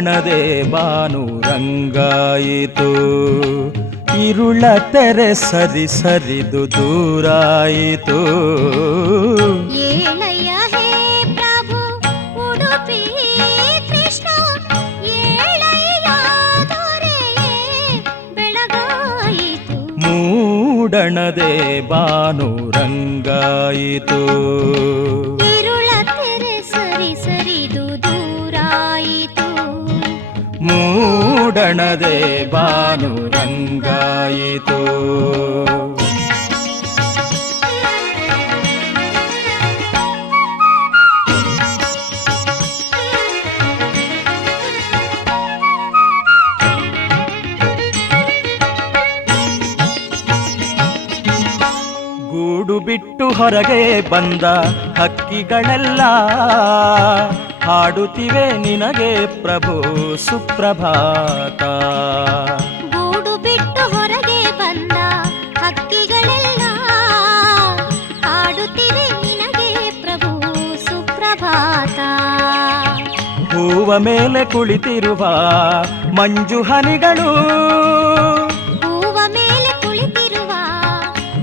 ಮೂಡಣದೆ ಭಾನುರಂಗಾಯಿತು. ಇರುಳ ತೆರೆ ಸರಿ ಸರಿದು ದೂರಾಯಿತು. ಏಳಯ್ಯ ಹೇ ಪ್ರಭು ಉಡುಪಿ ಕೃಷ್ಣ, ಏಳಯ್ಯ ದೊರೆಯೇ ಬೆಳಗಾಯಿತು. ಮೂಡಣದೆ ಭಾನುರಂಗಾಯಿತು. ಇರುಳ ತೆರೆ ಸರಿ ಸರಿದು ದೂರಾಯಿತು. ಮೂಡಣದೆ ಭಾನುರಂಗಾಯಿತು. ಗೂಡು ಬಿಟ್ಟು ಹೊರಗೆ ಬಂದ ಹಕ್ಕಿಗಳೆಲ್ಲ ಹಾಡುತ್ತಿವೆ ನಿನಗೆ ಪ್ರಭು ಸುಪ್ರಭಾತ. ಗೂಡು ಬಿಟ್ಟು ಹೊರಗೆ ಬಂದ ಹಕ್ಕಿಗಳೆಲ್ಲ ಹಾಡುತ್ತಿವೆ ನಿನಗೆ ಪ್ರಭು ಸುಪ್ರಭಾತ. ಹೂವ ಮೇಲೆ ಕುಳಿತಿರುವ ಮಂಜು ಹನಿಗಳು, ಹೂವ ಮೇಲೆ ಕುಳಿತಿರುವ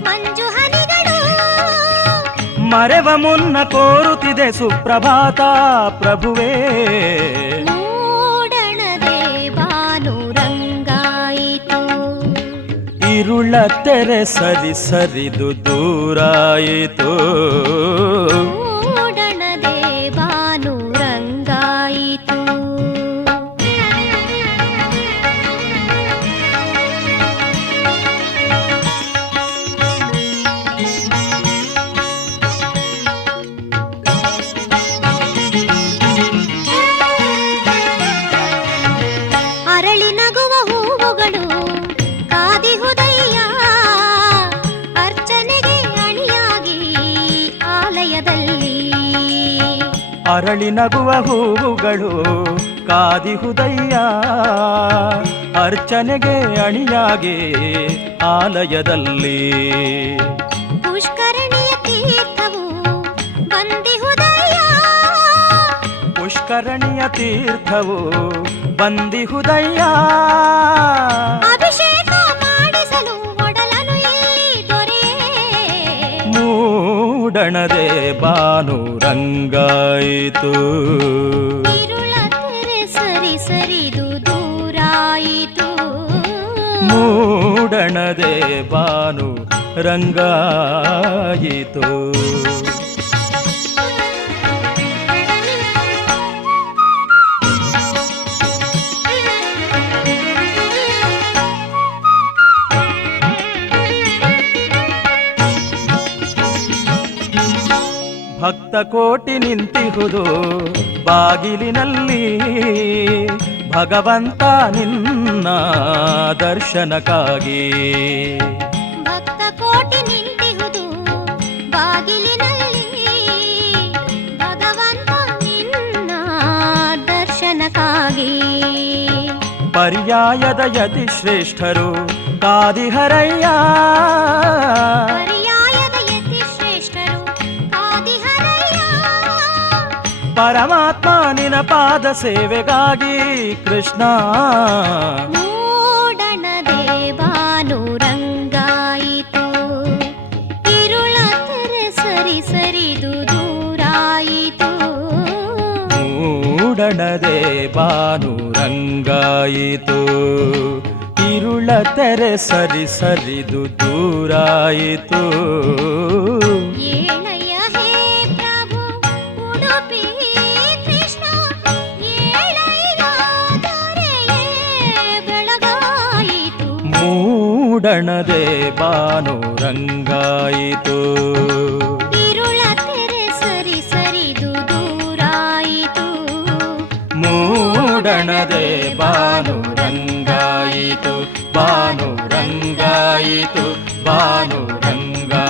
ಮಂಜು ಹನಿಗಳು, ಮರೆವ ಮುನ್ನ ಕೋರುತ್ತಿದೆ ಸುಪ್ರಭಾತ ಪ್ರಭುವೇ. ಮೂಡಣದೆ ಭಾನುರಂಗಾಯಿತು. ಇರುಳ ತೆರೆ ಸರಿ ಸರಿದು ದೂರಾಯಿತು. ಮೂಡಣದೆ ಭಾನುರಂಗಾಯಿತು. ಅರಳಿ ನಗುವ ಹೂವುಗಳು ಕಾದಿಹುದಯ್ಯ, ಅರ್ಚನೆಗೆ ಅಣಿಯಾಗಿ ಆಲಯದಲ್ಲಿ. ಅರಳಿ ನಗುವ ಹೂವುಗಳು ಕಾದಿಹುದಯ್ಯ, ಅರ್ಚನೆಗೆ ಅಣಿಯಾಗಿ ಆಲಯದಲ್ಲಿ. ಪುಷ್ಕರಣಿಯ ತೀರ್ಥವು ಬಂದಿಹುದಯ್ಯ, ಪುಷ್ಕರಣಿಯ ತೀರ್ಥವು ಬಂದಿಹುದಯ್ಯ. ಅಭಿಷೇಕ ಮಾಡಿಸಲು ಒಡಲನು ಇಲ್ಲಿ ದೊರೆಯೇ. ಮೂಡಣದೆ ಭಾನುರಂಗಾಯಿತು. ಇರುಳ ತೆರೆ ಸರಿ ಸರಿದು ದೂರಾಯಿತು. ಮೂಡಣದೆ ಭಾನುರಂಗಾಯಿತು. ಭಕ್ತ ಕೋಟಿ ನಿಂತಿಹುದು ಬಾಗಿಲಿನಲ್ಲಿ, ಭಗವಂತ ನಿನ್ನ ದರ್ಶನಕ್ಕಾಗಿ. ಭಕ್ತ ಕೋಟಿ ನಿಂತಿಹುದು ಬಾಗಿಲಿನಲ್ಲಿ, ಭಗವಂತ ನಿನ್ನ ದರ್ಶನಕ್ಕಾಗಿ. ಪರ್ಯಾಯದ ಯತಿ ಶ್ರೇಷ್ಠರು ಕಾದಿಹರಯ್ಯ, ಪರ್ಯಾಯದ ಯತಿ ಶ್ರೇಷ್ಠರು ಕಾದಿಹರಯ್ಯ. ಪರಮಾತ್ಮ ನಿನ ಪಾದ ಸೇವೆಗಾಗಿ ಕೃಷ್ಣ. ಮೂಡಣದೆ ಭಾನುರಂಗಾಯಿತು. ಇರುಳ ತೆರೆ ಸರಿ ಸರಿದು ದೂರಾಯಿತು. ಮೂಡಣದೆ ಭಾನುರಂಗಾಯಿತು. ಇರುಳ ತೆರೆ ಸರಿ ಸರಿದು ದೂರಾಯಿತು. ಏಳಯ್ಯ ಹೇ ಪ್ರಭು ಉಡುಪಿ ಕೃಷ್ಣ, ಏಳಯ್ಯ ದೊರೆಯೇ ಬೆಳಗಾಯಿತು. ಮೂಡಣದೆ ಭಾನುರಂಗಾಯಿತು. ಇರುಳ ತೆರೆ ಸರಿ ಸರಿದು ದೂರಾಯಿತು. ಮೂಡಣದೆ ಭಾನುರಂಗಾಯಿತು. ಭಾನುರಂಗಾಯಿತು. ಭಾನುರಂಗಾಯಿತು.